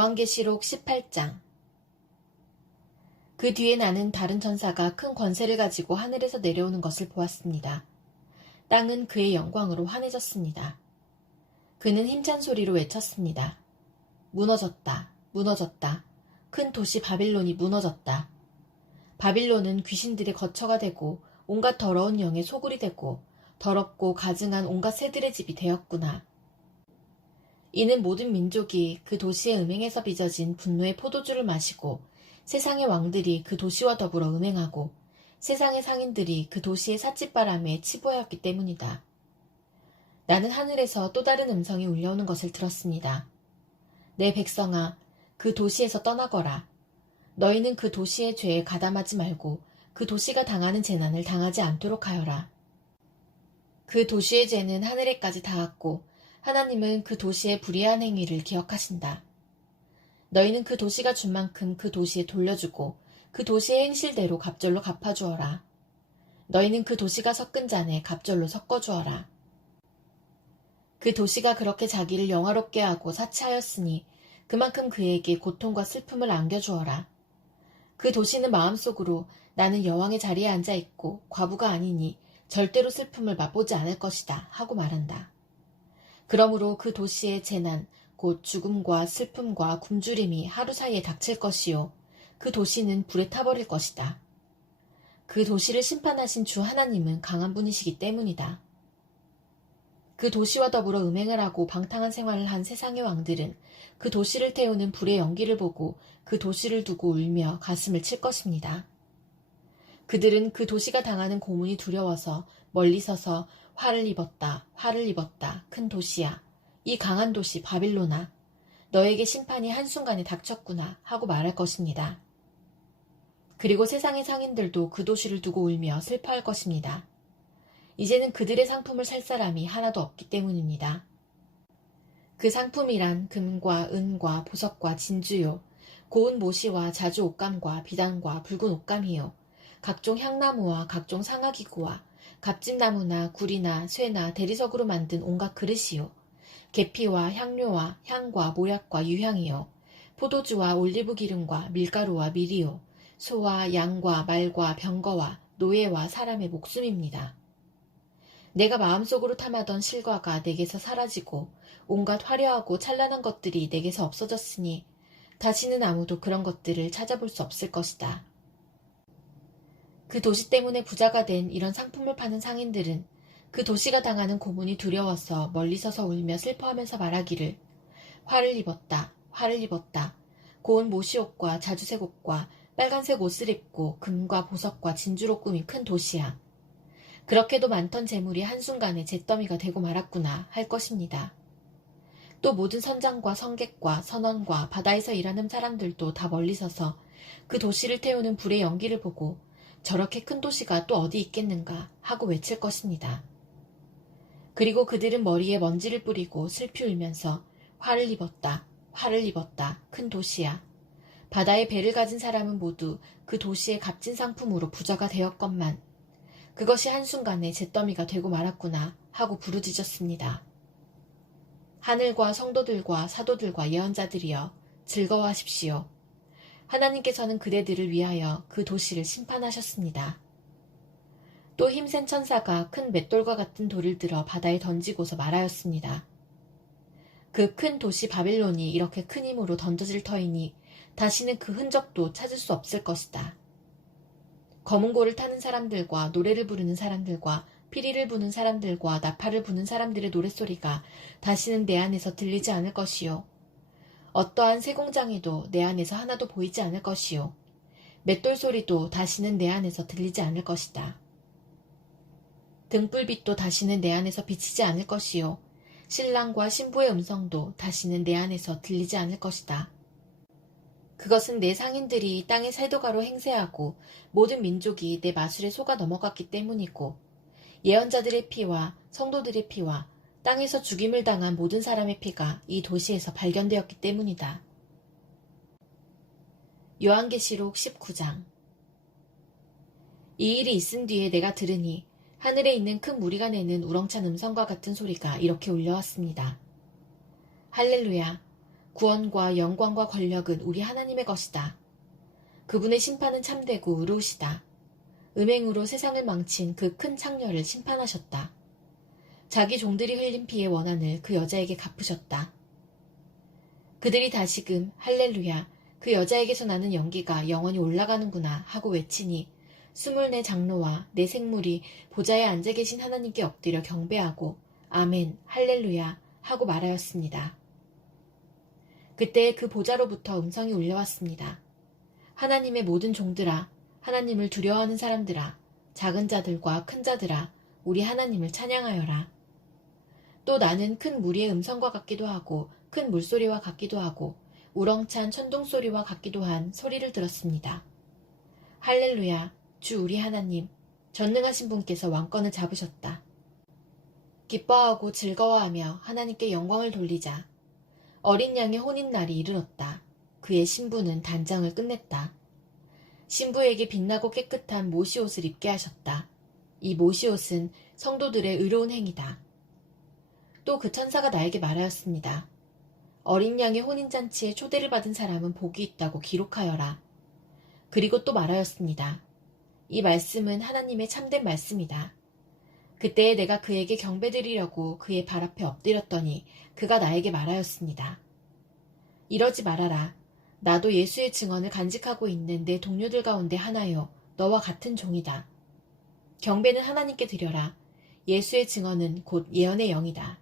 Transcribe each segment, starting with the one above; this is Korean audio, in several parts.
요한계시록 18장. 그 뒤에 나는 다른 천사가 큰 권세를 가지고 하늘에서 내려오는 것을 보았습니다. 땅은 그의 영광으로 환해졌습니다. 그는 힘찬 소리로 외쳤습니다. 무너졌다, 무너졌다. 큰 도시 바빌론이 무너졌다. 바빌론은 귀신들의 거처가 되고 온갖 더러운 영의 소굴이 되고 더럽고 가증한 온갖 새들의 집이 되었구나. 이는 모든 민족이 그 도시의 음행에서 빚어진 분노의 포도주를 마시고 세상의 왕들이 그 도시와 더불어 음행하고 세상의 상인들이 그 도시의 삿짓바람에 치부하였기 때문이다. 나는 하늘에서 또 다른 음성이 울려오는 것을 들었습니다. 내 백성아, 그 도시에서 떠나거라. 너희는 그 도시의 죄에 가담하지 말고 그 도시가 당하는 재난을 당하지 않도록 하여라. 그 도시의 죄는 하늘에까지 닿았고 하나님은 그 도시의 불의한 행위를 기억하신다. 너희는 그 도시가 준 만큼 그 도시에 돌려주고 그 도시의 행실대로 갑절로 갚아주어라. 너희는 그 도시가 섞은 잔에 갑절로 섞어주어라. 그 도시가 그렇게 자기를 영화롭게 하고 사치하였으니 그만큼 그에게 고통과 슬픔을 안겨주어라. 그 도시는 마음속으로 나는 여왕의 자리에 앉아있고 과부가 아니니 절대로 슬픔을 맛보지 않을 것이다 하고 말한다. 그러므로 그 도시의 재난, 곧 죽음과 슬픔과 굶주림이 하루 사이에 닥칠 것이요. 그 도시는 불에 타버릴 것이다. 그 도시를 심판하신 주 하나님은 강한 분이시기 때문이다. 그 도시와 더불어 음행을 하고 방탕한 생활을 한 세상의 왕들은 그 도시를 태우는 불의 연기를 보고 그 도시를 두고 울며 가슴을 칠 것입니다. 그들은 그 도시가 당하는 고문이 두려워서 멀리 서서 화를 입었다, 화를 입었다, 큰 도시야. 이 강한 도시 바빌론아. 너에게 심판이 한순간에 닥쳤구나 하고 말할 것입니다. 그리고 세상의 상인들도 그 도시를 두고 울며 슬퍼할 것입니다. 이제는 그들의 상품을 살 사람이 하나도 없기 때문입니다. 그 상품이란 금과 은과 보석과 진주요. 고운 모시와 자주 옷감과 비단과 붉은 옷감이요. 각종 향나무와 각종 상아기구와 갑진나무나 구리나 쇠나 대리석으로 만든 온갖 그릇이요. 계피와 향료와 향과 모약과 유향이요. 포도주와 올리브 기름과 밀가루와 밀이요. 소와 양과 말과 병거와 노예와 사람의 목숨입니다. 내가 마음속으로 탐하던 실과가 내게서 사라지고 온갖 화려하고 찬란한 것들이 내게서 없어졌으니 다시는 아무도 그런 것들을 찾아볼 수 없을 것이다. 그 도시 때문에 부자가 된 이런 상품을 파는 상인들은 그 도시가 당하는 고문이 두려워서 멀리 서서 울며 슬퍼하면서 말하기를 화를 입었다, 화를 입었다. 고운 모시옷과 자주색 옷과 빨간색 옷을 입고 금과 보석과 진주로 꾸민 큰 도시야. 그렇게도 많던 재물이 한순간에 잿더미가 되고 말았구나 할 것입니다. 또 모든 선장과 성객과 선원과 바다에서 일하는 사람들도 다 멀리 서서 그 도시를 태우는 불의 연기를 보고 저렇게 큰 도시가 또 어디 있겠는가 하고 외칠 것입니다. 그리고 그들은 머리에 먼지를 뿌리고 슬피 울면서 화를 입었다, 화를 입었다, 큰 도시야. 바다에 배를 가진 사람은 모두 그 도시의 값진 상품으로 부자가 되었건만 그것이 한순간에 잿더미가 되고 말았구나 하고 부르짖었습니다. 하늘과 성도들과 사도들과 예언자들이여 즐거워하십시오. 하나님께서는 그대들을 위하여 그 도시를 심판하셨습니다. 또 힘센 천사가 큰 맷돌과 같은 돌을 들어 바다에 던지고서 말하였습니다. 그 큰 도시 바빌론이 이렇게 큰 힘으로 던져질 터이니 다시는 그 흔적도 찾을 수 없을 것이다. 검은 고를 타는 사람들과 노래를 부르는 사람들과 피리를 부는 사람들과 나팔을 부는 사람들의 노랫소리가 다시는 내 안에서 들리지 않을 것이요. 어떠한 세공장에도 내 안에서 하나도 보이지 않을 것이요. 맷돌 소리도 다시는 내 안에서 들리지 않을 것이다. 등불빛도 다시는 내 안에서 비치지 않을 것이요. 신랑과 신부의 음성도 다시는 내 안에서 들리지 않을 것이다. 그것은 내 상인들이 땅의 살도가로 행세하고 모든 민족이 내 마술에 속아 넘어갔기 때문이고 예언자들의 피와 성도들의 피와 땅에서 죽임을 당한 모든 사람의 피가 이 도시에서 발견되었기 때문이다. 요한계시록 19장. 이 일이 있은 뒤에 내가 들으니 하늘에 있는 큰 무리가 내는 우렁찬 음성과 같은 소리가 이렇게 울려왔습니다. 할렐루야! 구원과 영광과 권력은 우리 하나님의 것이다. 그분의 심판은 참되고 의로우시다. 음행으로 세상을 망친 그 큰 창녀를 심판하셨다. 자기 종들이 흘린 피의 원한을 그 여자에게 갚으셨다. 그들이 다시금 할렐루야, 그 여자에게서 나는 연기가 영원히 올라가는구나 하고 외치니 24 장로와 네 생물이 보좌에 앉아 계신 하나님께 엎드려 경배하고 아멘, 할렐루야 하고 말하였습니다. 그때 그 보좌로부터 음성이 울려왔습니다. 하나님의 모든 종들아, 하나님을 두려워하는 사람들아, 작은 자들과 큰 자들아, 우리 하나님을 찬양하여라. 또 나는 큰 무리의 음성과 같기도 하고 큰 물소리와 같기도 하고 우렁찬 천둥소리와 같기도 한 소리를 들었습니다. 할렐루야, 주 우리 하나님, 전능하신 분께서 왕권을 잡으셨다. 기뻐하고 즐거워하며 하나님께 영광을 돌리자. 어린 양의 혼인날이 이르렀다. 그의 신부는 단장을 끝냈다. 신부에게 빛나고 깨끗한 모시옷을 입게 하셨다. 이 모시옷은 성도들의 의로운 행위다. 또 그 천사가 나에게 말하였습니다. 어린 양의 혼인잔치에 초대를 받은 사람은 복이 있다고 기록하여라. 그리고 또 말하였습니다. 이 말씀은 하나님의 참된 말씀이다. 그때에 내가 그에게 경배드리려고 그의 발 앞에 엎드렸더니 그가 나에게 말하였습니다. 이러지 말아라. 나도 예수의 증언을 간직하고 있는 내 동료들 가운데 하나요. 너와 같은 종이다. 경배는 하나님께 드려라. 예수의 증언은 곧 예언의 영이다.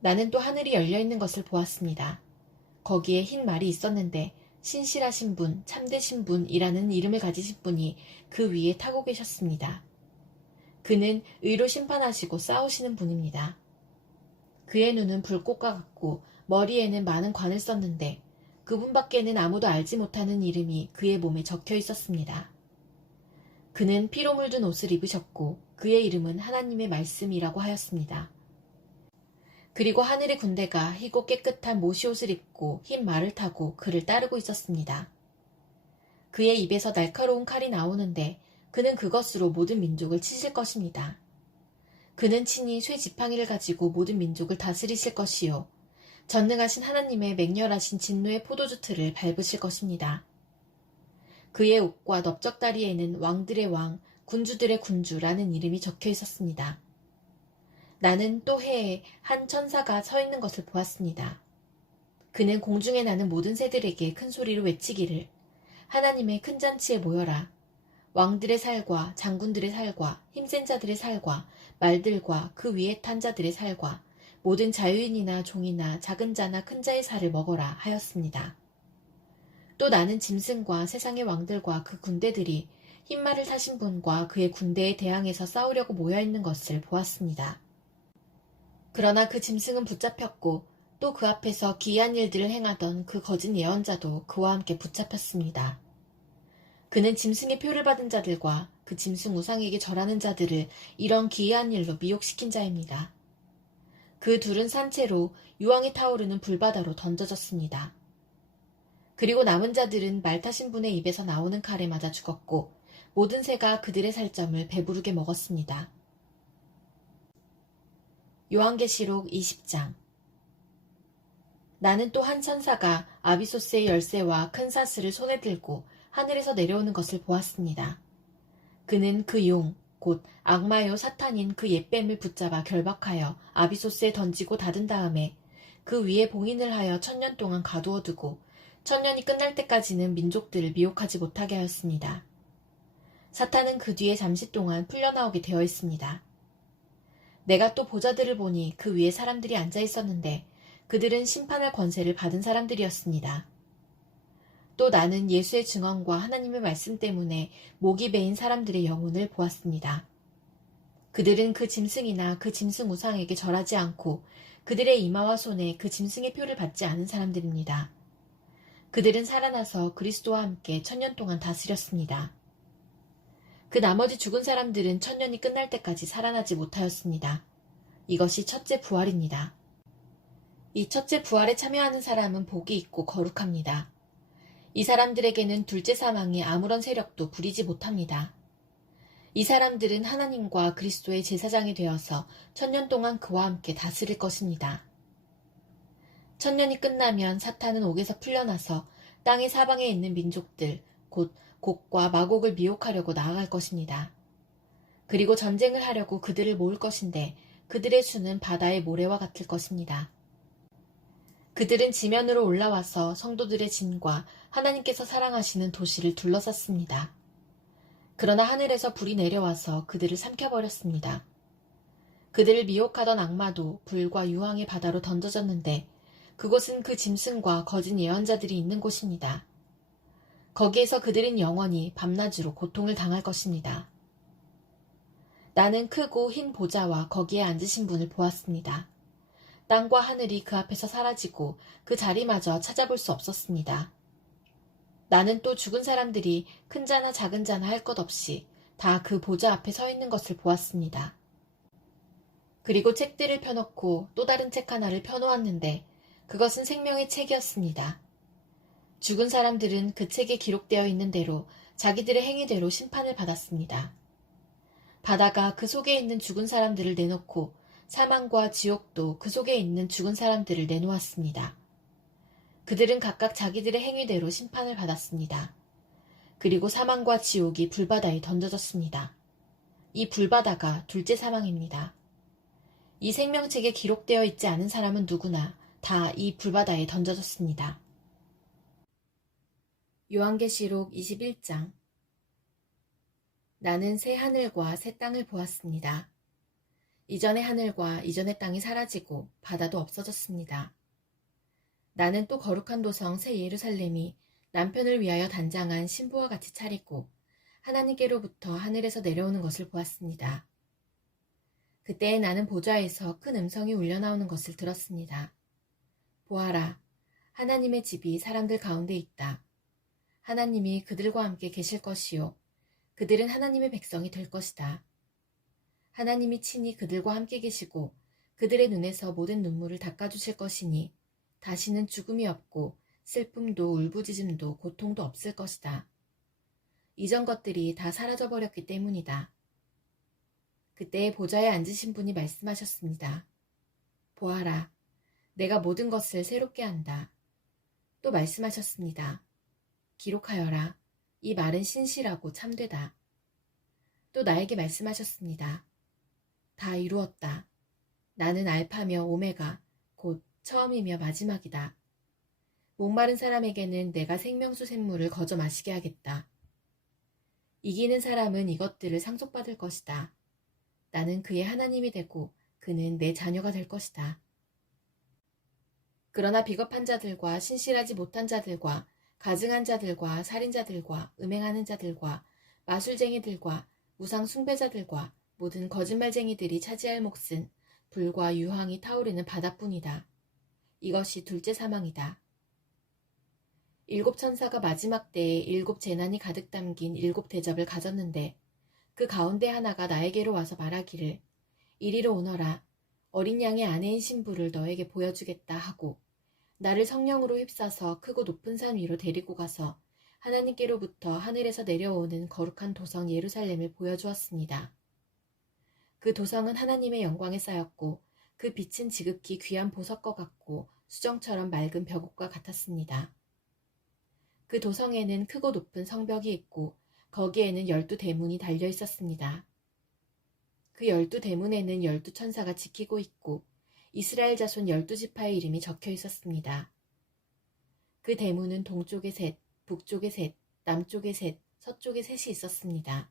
나는 또 하늘이 열려있는 것을 보았습니다. 거기에 흰 말이 있었는데 신실하신 분, 참되신 분이라는 이름을 가지신 분이 그 위에 타고 계셨습니다. 그는 의로 심판하시고 싸우시는 분입니다. 그의 눈은 불꽃과 같고 머리에는 많은 관을 썼는데 그분밖에는 아무도 알지 못하는 이름이 그의 몸에 적혀 있었습니다. 그는 피로 물든 옷을 입으셨고 그의 이름은 하나님의 말씀이라고 하였습니다. 그리고 하늘의 군대가 희고 깨끗한 모시옷을 입고 흰 말을 타고 그를 따르고 있었습니다. 그의 입에서 날카로운 칼이 나오는데 그는 그것으로 모든 민족을 치실 것입니다. 그는 친히 쇠 지팡이를 가지고 모든 민족을 다스리실 것이요. 전능하신 하나님의 맹렬하신 진노의 포도주 틀을 밟으실 것입니다. 그의 옷과 넓적다리에는 왕들의 왕, 군주들의 군주라는 이름이 적혀 있었습니다. 나는 또 해에 한 천사가 서 있는 것을 보았습니다. 그는 공중에 나는 모든 새들에게 큰 소리로 외치기를 하나님의 큰 잔치에 모여라. 왕들의 살과 장군들의 살과 힘센 자들의 살과 말들과 그 위에 탄 자들의 살과 모든 자유인이나 종이나 작은 자나 큰 자의 살을 먹어라 하였습니다. 또 나는 짐승과 세상의 왕들과 그 군대들이 흰 말을 타신 분과 그의 군대에 대항해서 싸우려고 모여있는 것을 보았습니다. 그러나 그 짐승은 붙잡혔고 또 그 앞에서 기이한 일들을 행하던 그 거짓 예언자도 그와 함께 붙잡혔습니다. 그는 짐승의 표를 받은 자들과 그 짐승 우상에게 절하는 자들을 이런 기이한 일로 미혹시킨 자입니다. 그 둘은 산채로 유황이 타오르는 불바다로 던져졌습니다. 그리고 남은 자들은 말 타신 분의 입에서 나오는 칼에 맞아 죽었고 모든 새가 그들의 살점을 배부르게 먹었습니다. 요한계시록 20장. 나는 또 한 천사가 아비소스의 열쇠와 큰 사슬을 손에 들고 하늘에서 내려오는 것을 보았습니다. 그는 그 용, 곧 악마요 사탄인 그 옛뱀을 붙잡아 결박하여 아비소스에 던지고 닫은 다음에 그 위에 봉인을 하여 1000년 동안 가두어 두고 1000년이 끝날 때까지는 민족들을 미혹하지 못하게 하였습니다. 사탄은 그 뒤에 잠시 동안 풀려나오게 되어 있습니다. 내가 또 보좌들을 보니 그 위에 사람들이 앉아 있었는데 그들은 심판할 권세를 받은 사람들이었습니다. 또 나는 예수의 증언과 하나님의 말씀 때문에 목이 베인 사람들의 영혼을 보았습니다. 그들은 그 짐승이나 그 짐승 우상에게 절하지 않고 그들의 이마와 손에 그 짐승의 표를 받지 않은 사람들입니다. 그들은 살아나서 그리스도와 함께 1000년 동안 다스렸습니다. 그 나머지 죽은 사람들은 1000년이 끝날 때까지 살아나지 못하였습니다. 이것이 첫째 부활입니다. 이 첫째 부활에 참여하는 사람은 복이 있고 거룩합니다. 이 사람들에게는 둘째 사망이 아무런 세력도 부리지 못합니다. 이 사람들은 하나님과 그리스도의 제사장이 되어서 1000년 동안 그와 함께 다스릴 것입니다. 천년이 끝나면 사탄은 옥에서 풀려나서 땅의 사방에 있는 민족들, 곧 곡과 마곡을 미혹하려고 나아갈 것입니다. 그리고 전쟁을 하려고 그들을 모을 것인데 그들의 수는 바다의 모래와 같을 것입니다. 그들은 지면으로 올라와서 성도들의 진과 하나님께서 사랑하시는 도시를 둘러쌌습니다. 그러나 하늘에서 불이 내려와서 그들을 삼켜버렸습니다. 그들을 미혹하던 악마도 불과 유황의 바다로 던져졌는데 그곳은 그 짐승과 거짓 예언자들이 있는 곳입니다. 거기에서 그들은 영원히 밤낮으로 고통을 당할 것입니다. 나는 크고 흰 보좌와 거기에 앉으신 분을 보았습니다. 땅과 하늘이 그 앞에서 사라지고 그 자리마저 찾아볼 수 없었습니다. 나는 또 죽은 사람들이 큰 자나 작은 자나 할 것 없이 다 그 보좌 앞에 서 있는 것을 보았습니다. 그리고 책들을 펴놓고 또 다른 책 하나를 펴놓았는데 그것은 생명의 책이었습니다. 죽은 사람들은 그 책에 기록되어 있는 대로 자기들의 행위대로 심판을 받았습니다. 바다가 그 속에 있는 죽은 사람들을 내놓고 사망과 지옥도 그 속에 있는 죽은 사람들을 내놓았습니다. 그들은 각각 자기들의 행위대로 심판을 받았습니다. 그리고 사망과 지옥이 불바다에 던져졌습니다. 이 불바다가 둘째 사망입니다. 이 생명책에 기록되어 있지 않은 사람은 누구나 다 이 불바다에 던져졌습니다. 요한계시록 21장. 나는 새 하늘과 새 땅을 보았습니다. 이전의 하늘과 이전의 땅이 사라지고 바다도 없어졌습니다. 나는 또 거룩한 도성 새 예루살렘이 남편을 위하여 단장한 신부와 같이 차리고 하나님께로부터 하늘에서 내려오는 것을 보았습니다. 그때 나는 보좌에서 큰 음성이 울려나오는 것을 들었습니다. 보아라, 하나님의 집이 사람들 가운데 있다. 하나님이 그들과 함께 계실 것이요. 그들은 하나님의 백성이 될 것이다. 하나님이 친히 그들과 함께 계시고 그들의 눈에서 모든 눈물을 닦아주실 것이니 다시는 죽음이 없고 슬픔도 울부짖음도 고통도 없을 것이다. 이전 것들이 다 사라져버렸기 때문이다. 그때 보좌에 앉으신 분이 말씀하셨습니다. 보아라, 내가 모든 것을 새롭게 한다. 또 말씀하셨습니다. 기록하여라. 이 말은 신실하고 참되다. 또 나에게 말씀하셨습니다. 다 이루었다. 나는 알파며 오메가, 곧 처음이며 마지막이다. 목마른 사람에게는 내가 생명수 샘물을 거저 마시게 하겠다. 이기는 사람은 이것들을 상속받을 것이다. 나는 그의 하나님이 되고 그는 내 자녀가 될 것이다. 그러나 비겁한 자들과 신실하지 못한 자들과 가증한 자들과 살인자들과 음행하는 자들과 마술쟁이들과 우상 숭배자들과 모든 거짓말쟁이들이 차지할 몫은 불과 유황이 타오르는 바다뿐이다. 이것이 둘째 사망이다. 일곱 천사가 마지막 때에 일곱 재난이 가득 담긴 일곱 대접을 가졌는데 그 가운데 하나가 나에게로 와서 말하기를 이리로 오너라. 어린 양의 아내인 신부를 너에게 보여주겠다 하고 나를 성령으로 휩싸서 크고 높은 산 위로 데리고 가서 하나님께로부터 하늘에서 내려오는 거룩한 도성 예루살렘을 보여주었습니다. 그 도성은 하나님의 영광에 쌓였고 그 빛은 지극히 귀한 보석과 같고 수정처럼 맑은 벽옥과 같았습니다. 그 도성에는 크고 높은 성벽이 있고 거기에는 12 대문이 달려 있었습니다. 그 12 대문에는 12 천사가 지키고 있고 이스라엘 자손 12지파의 이름이 적혀 있었습니다. 그 대문은 동쪽에 셋, 북쪽에 셋, 남쪽에 셋, 서쪽에 셋이 있었습니다.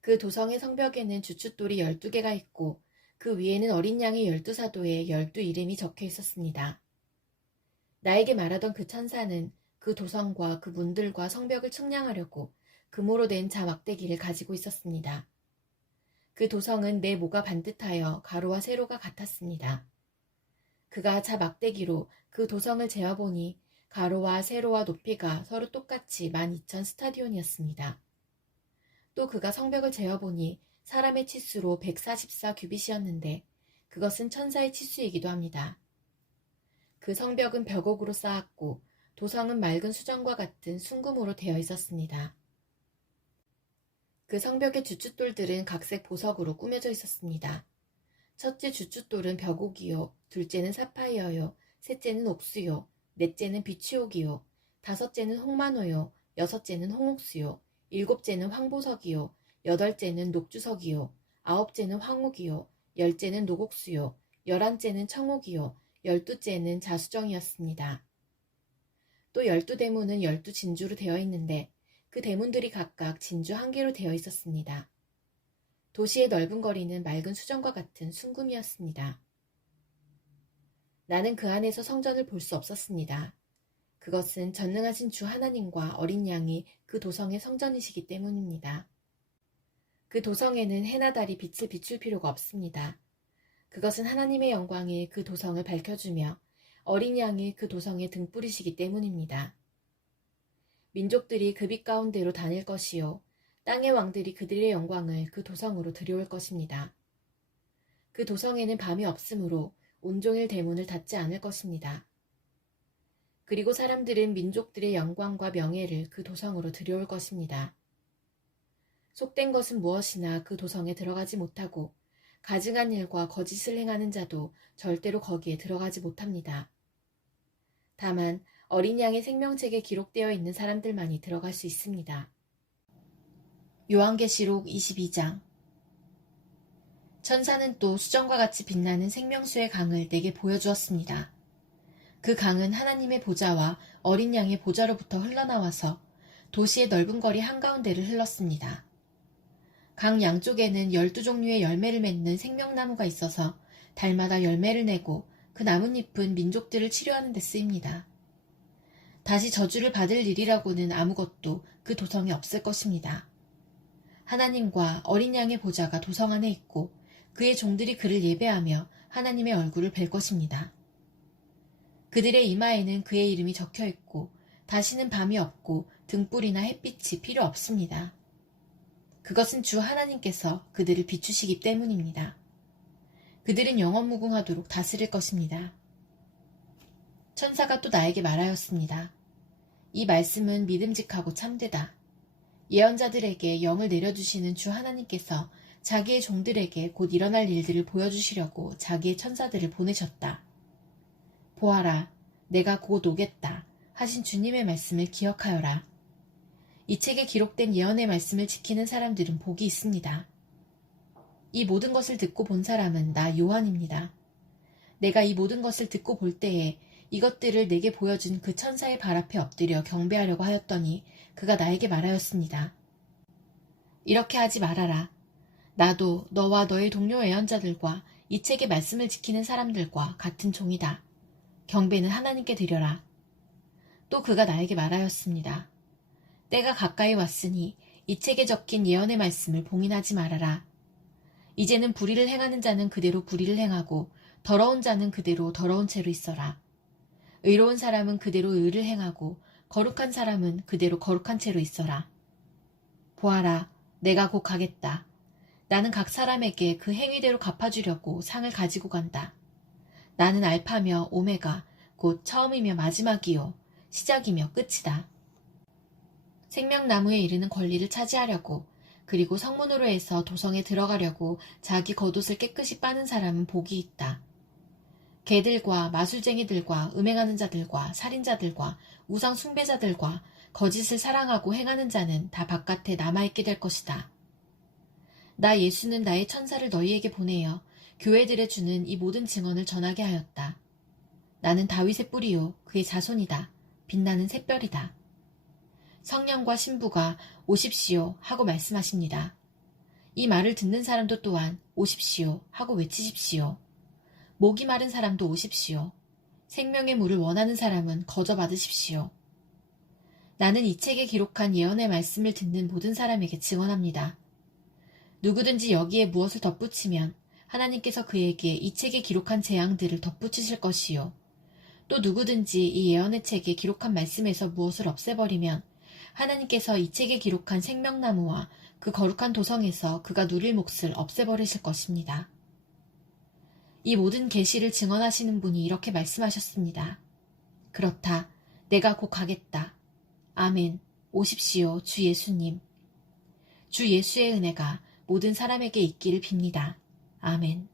그 도성의 성벽에는 주춧돌이 12개가 있고 그 위에는 어린 양의 12사도의 12 이름이 적혀 있었습니다. 나에게 말하던 그 천사는 그 도성과 그 문들과 성벽을 측량하려고 금으로 된 자 막대기를 가지고 있었습니다. 그 도성은 내 모가 반듯하여 가로와 세로가 같았습니다. 그가 자 막대기로 그 도성을 재어보니 가로와 세로와 높이가 서로 똑같이 12,000 스타디온이었습니다. 또 그가 성벽을 재어보니 사람의 치수로 144 규빗이었는데 그것은 천사의 치수이기도 합니다. 그 성벽은 벽옥으로 쌓았고 도성은 맑은 수정과 같은 순금으로 되어 있었습니다. 그 성벽의 주춧돌들은 각색 보석으로 꾸며져 있었습니다. 첫째 주춧돌은 벽옥이요, 둘째는 사파이어요, 셋째는 옥수요, 넷째는 비취옥이요, 다섯째는 홍만호요, 여섯째는 홍옥수요, 일곱째는 황보석이요, 여덟째는 녹주석이요, 아홉째는 황옥이요, 열째는 녹옥수요, 열한째는 청옥이요, 열두째는 자수정이었습니다. 또 12대문은 12진주로 되어 있는데 그 대문들이 각각 진주 한 개로 되어 있었습니다. 도시의 넓은 거리는 맑은 수정과 같은 순금이었습니다. 나는 그 안에서 성전을 볼 수 없었습니다. 그것은 전능하신 주 하나님과 어린 양이 그 도성의 성전이시기 때문입니다. 그 도성에는 해나 달이 빛을 비출 필요가 없습니다. 그것은 하나님의 영광이 그 도성을 밝혀주며 어린 양이 그 도성의 등불이시기 때문입니다. 민족들이 그 빛 가운데로 다닐 것이요, 땅의 왕들이 그들의 영광을 그 도성으로 들여올 것입니다. 그 도성에는 밤이 없으므로 온종일 대문을 닫지 않을 것입니다. 그리고 사람들은 민족들의 영광과 명예를 그 도성으로 들여올 것입니다. 속된 것은 무엇이나 그 도성에 들어가지 못하고 가증한 일과 거짓을 행하는 자도 절대로 거기에 들어가지 못합니다. 다만 어린 양의 생명책에 기록되어 있는 사람들만이 들어갈 수 있습니다. 요한계시록 22장. 천사는 또 수정과 같이 빛나는 생명수의 강을 내게 보여주었습니다. 그 강은 하나님의 보좌와 어린 양의 보좌로부터 흘러나와서 도시의 넓은 거리 한가운데를 흘렀습니다. 강 양쪽에는 12종류의 열매를 맺는 생명나무가 있어서 달마다 열매를 내고 그 나뭇잎은 민족들을 치료하는 데 쓰입니다. 다시 저주를 받을 일이라고는 아무것도 그 도성에 없을 것입니다. 하나님과 어린 양의 보좌가 도성 안에 있고 그의 종들이 그를 예배하며 하나님의 얼굴을 뵐 것입니다. 그들의 이마에는 그의 이름이 적혀 있고 다시는 밤이 없고 등불이나 햇빛이 필요 없습니다. 그것은 주 하나님께서 그들을 비추시기 때문입니다. 그들은 영원무궁하도록 다스릴 것입니다. 천사가 또 나에게 말하였습니다. 이 말씀은 믿음직하고 참되다. 예언자들에게 영을 내려주시는 주 하나님께서 자기의 종들에게 곧 일어날 일들을 보여주시려고 자기의 천사들을 보내셨다. 보아라, 내가 곧 오겠다 하신 주님의 말씀을 기억하여라. 이 책에 기록된 예언의 말씀을 지키는 사람들은 복이 있습니다. 이 모든 것을 듣고 본 사람은 나 요한입니다. 내가 이 모든 것을 듣고 볼 때에 이것들을 내게 보여준 그 천사의 발 앞에 엎드려 경배하려고 하였더니 그가 나에게 말하였습니다. 이렇게 하지 말아라. 나도 너와 너의 동료 예언자들과 이 책의 말씀을 지키는 사람들과 같은 종이다. 경배는 하나님께 드려라. 또 그가 나에게 말하였습니다. 때가 가까이 왔으니 이 책에 적힌 예언의 말씀을 봉인하지 말아라. 이제는 불의를 행하는 자는 그대로 불의를 행하고 더러운 자는 그대로 더러운 채로 있어라. 의로운 사람은 그대로 의를 행하고 거룩한 사람은 그대로 거룩한 채로 있어라. 보아라, 내가 곧 가겠다. 나는 각 사람에게 그 행위대로 갚아주려고 상을 가지고 간다. 나는 알파며 오메가, 곧 처음이며 마지막이요, 시작이며 끝이다. 생명나무에 이르는 권리를 차지하려고 그리고 성문으로 해서 도성에 들어가려고 자기 겉옷을 깨끗이 빠는 사람은 복이 있다. 개들과 마술쟁이들과 음행하는 자들과 살인자들과 우상 숭배자들과 거짓을 사랑하고 행하는 자는 다 바깥에 남아있게 될 것이다. 나 예수는 나의 천사를 너희에게 보내어 교회들에 주는 이 모든 증언을 전하게 하였다. 나는 다윗의 뿌리요 그의 자손이다. 빛나는 샛별이다. 성령과 신부가 오십시오 하고 말씀하십니다. 이 말을 듣는 사람도 또한 오십시오 하고 외치십시오. 목이 마른 사람도 오십시오. 생명의 물을 원하는 사람은 거저 받으십시오. 나는 이 책에 기록한 예언의 말씀을 듣는 모든 사람에게 증언합니다. 누구든지 여기에 무엇을 덧붙이면 하나님께서 그에게 이 책에 기록한 재앙들을 덧붙이실 것이요. 또 누구든지 이 예언의 책에 기록한 말씀에서 무엇을 없애버리면 하나님께서 이 책에 기록한 생명나무와 그 거룩한 도성에서 그가 누릴 몫을 없애버리실 것입니다. 이 모든 계시를 증언하시는 분이 이렇게 말씀하셨습니다. 그렇다. 내가 곧 가겠다. 아멘. 오십시오. 주 예수님. 주 예수의 은혜가 모든 사람에게 있기를 빕니다. 아멘.